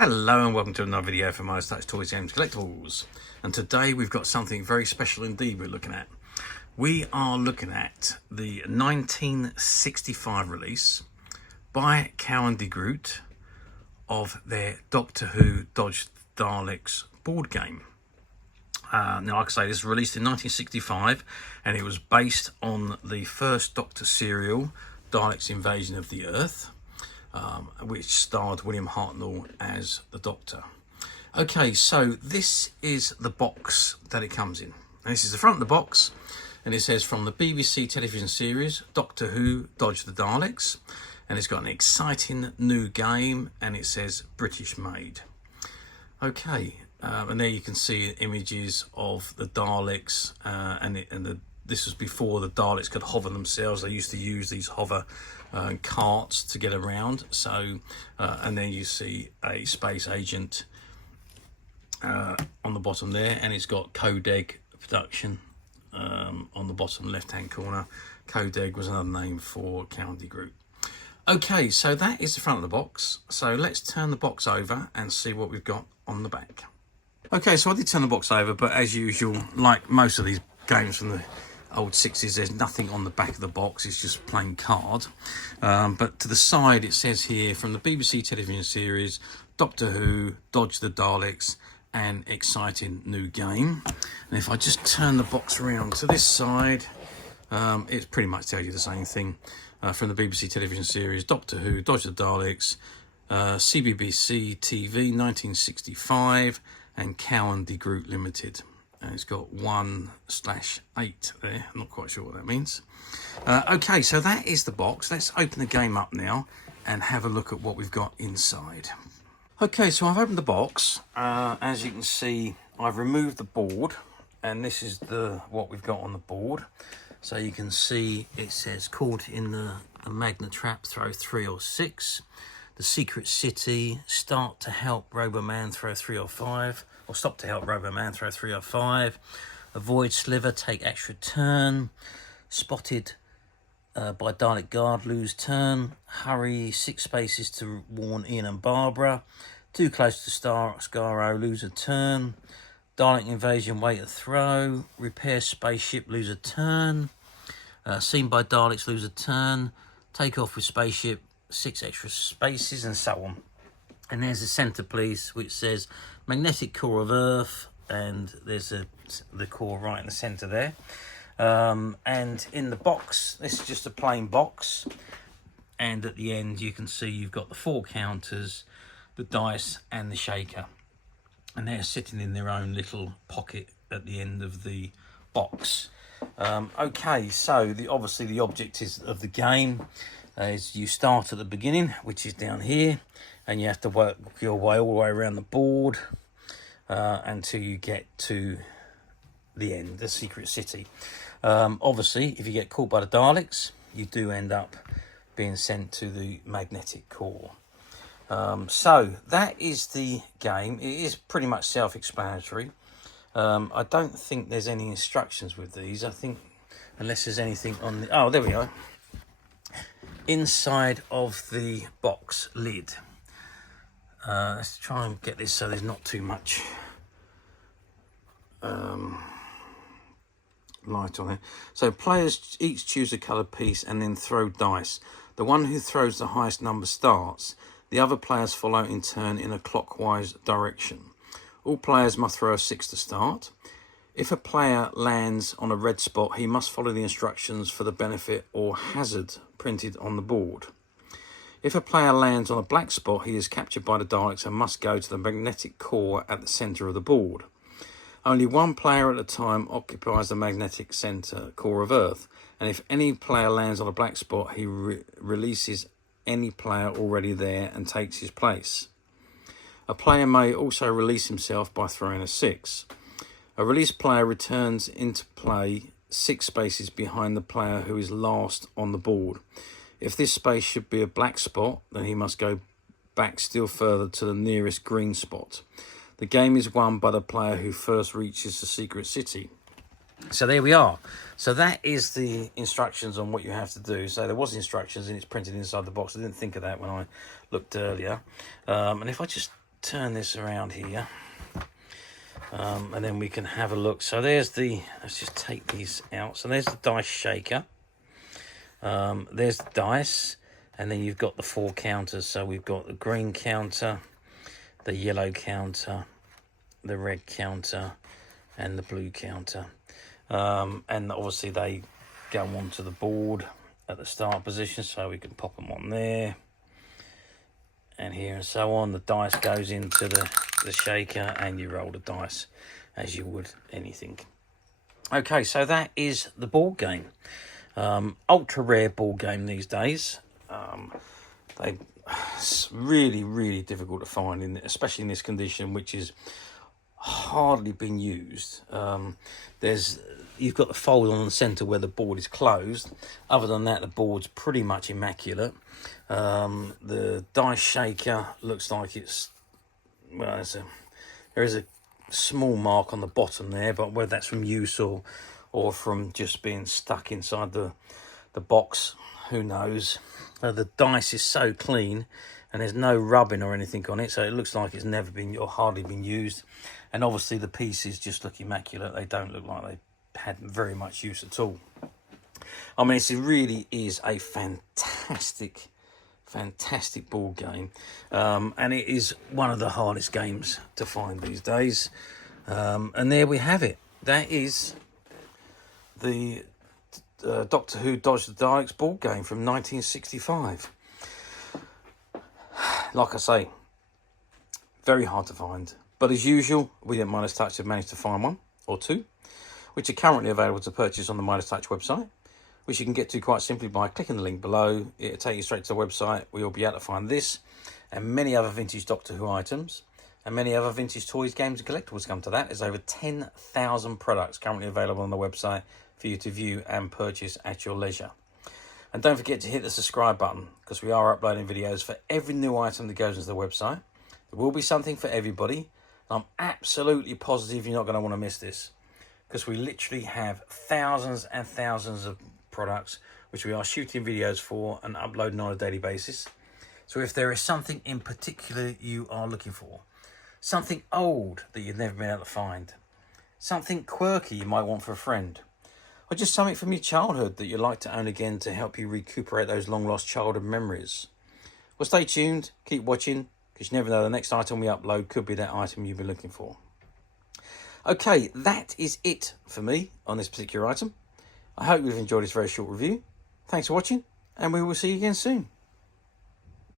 Hello and welcome to another video from Daleks Toys Games Collectibles, and today we've got something very special indeed we're looking at. We are looking at the 1965 release by Cowan De Groot of their Doctor Who Dodge The Daleks board game. Now, like I say, this was released in 1965 and it was based on the first Doctor serial, Daleks Invasion of the Earth, which starred William Hartnell as the Doctor. Okay, so this is the box that it comes in. And this is the front of the box, and it says from the BBC television series Doctor Who Dodge The Daleks, and it's got an exciting new game, and it says British made. Okay, and there you can see images of the Daleks, this was before the Daleks could hover themselves. They used to use these hover carts to get around. So, and then you see a space agent on the bottom there, and it's got Codeg production on the bottom left-hand corner. Codeg was another name for Cowan De Groot. Okay, so that is the front of the box. So let's turn the box over and see what we've got on the back. Okay, so I did turn the box over, but as usual, like most of these games from the old 60s, there's nothing on the back of the box, it's just plain card. But to the side it says here from the BBC television series Doctor Who Dodge The Daleks, an exciting new game. And if I just turn the box around to this side, it pretty much tells you the same thing. From the BBC television series Doctor Who Dodge The Daleks, CBBC TV 1965, and Cowan De Groot Ltd. And it's got 1/8 there. I'm not quite sure what that means. Okay, so that is the box. Let's open the game up now and have a look at what we've got inside. Okay, so I've opened the box. As you can see, I've removed the board, and this is what we've got on the board. So you can see it says caught in the magnet trap, throw 3 or 6. The Secret City, start to help Roboman, throw 3 or 5. Or stop to help Roboman, throw 3 or 5. Avoid sliver, take extra turn. Spotted by Dalek guard, lose turn. Hurry 6 spaces to warn Ian and Barbara. Too close to Scarrow, lose a turn. Dalek invasion, wait a throw. Repair spaceship, lose a turn. Seen by Daleks, lose a turn. Take off with spaceship, 6 extra spaces, and so on. And there's a centerpiece which says magnetic core of Earth, and there's the core right in the center there. And in the box, this is just a plain box, and at the end you can see you've got the 4 counters, the dice and the shaker, and they're sitting in their own little pocket at the end of the box. Okay, so obviously the object of the game is you start at the beginning, which is down here, and you have to work your way all the way around the board until you get to the end, the Secret City. Obviously, if you get caught by the Daleks, you do end up being sent to the magnetic core. So that is the game. It is pretty much self-explanatory. I don't think there's any instructions with these. I think, unless there's anything on the... Oh, there we go. Inside of the box lid. Let's try and get this so there's not too much light on it. So players each choose a coloured piece and then throw dice. The one who throws the highest number starts. The other players follow in turn in a clockwise direction. All players must throw a 6 to start. If a player lands on a red spot, he must follow the instructions for the benefit or hazard printed on the board. If a player lands on a black spot, he is captured by the Daleks and must go to the magnetic core at the centre of the board. Only one player at a time occupies the magnetic centre core of Earth, and if any player lands on a black spot, he releases any player already there and takes his place. A player may also release himself by throwing a 6. A released player returns into play 6 spaces behind the player who is last on the board. If this space should be a black spot, then he must go back still further to the nearest green spot. The game is won by the player who first reaches the Secret City. So there we are. So that is the instructions on what you have to do. So there was instructions and it's printed inside the box. I didn't think of that when I looked earlier. And if I just turn this around here, and then we can have a look. So there's the, let's just take these out. So there's the dice shaker. There's the dice, and then you've got the 4 counters. So we've got the green counter, the yellow counter, the red counter, and the blue counter. And obviously they go onto the board at the start position, so we can pop them on there and here and so on. The dice goes into the shaker, and you roll the dice as you would anything. Okay, so that is the board game. Ultra rare board game these days. It's really difficult to find, especially in this condition, which is hardly been used. You've got the fold on the center where the board is closed. Other than that, the board's pretty much immaculate. The dice shaker looks like it's, well, there is a small mark on the bottom there, but whether that's from use or from just being stuck inside the box, who knows. The dice is so clean, and there's no rubbing or anything on it, so it looks like it's never been or hardly been used. And obviously the pieces just look immaculate. They don't look like they had very much use at all. I mean, it really is a fantastic board game, and it is one of the hardest games to find these days. And there we have it. That is the Doctor Who Dodge the Daleks board game from 1965. Like I say, very hard to find, but as usual, we at Midas Touch have managed to find one or two, which are currently available to purchase on the Midas Touch website, which you can get to quite simply by clicking the link below. It'll take you straight to the website where you'll be able to find this and many other vintage Doctor Who items, and many other vintage toys, games and collectibles come to that. There's over 10,000 products currently available on the website for you to view and purchase at your leisure. And don't forget to hit the subscribe button, because we are uploading videos for every new item that goes into the website. There will be something for everybody. I'm absolutely positive you're not going to want to miss this, because we literally have thousands and thousands of products which we are shooting videos for and uploading on a daily basis. So if there is something in particular you are looking for, something old that you've never been able to find, something quirky you might want for a friend, or just something from your childhood that you'd like to own again to help you recuperate those long lost childhood memories, well, stay tuned, keep watching, because you never know, the next item we upload could be that item you've been looking for. Okay, that is it for me on this particular item. I hope you've enjoyed this very short review. Thanks for watching, and we will see you again soon.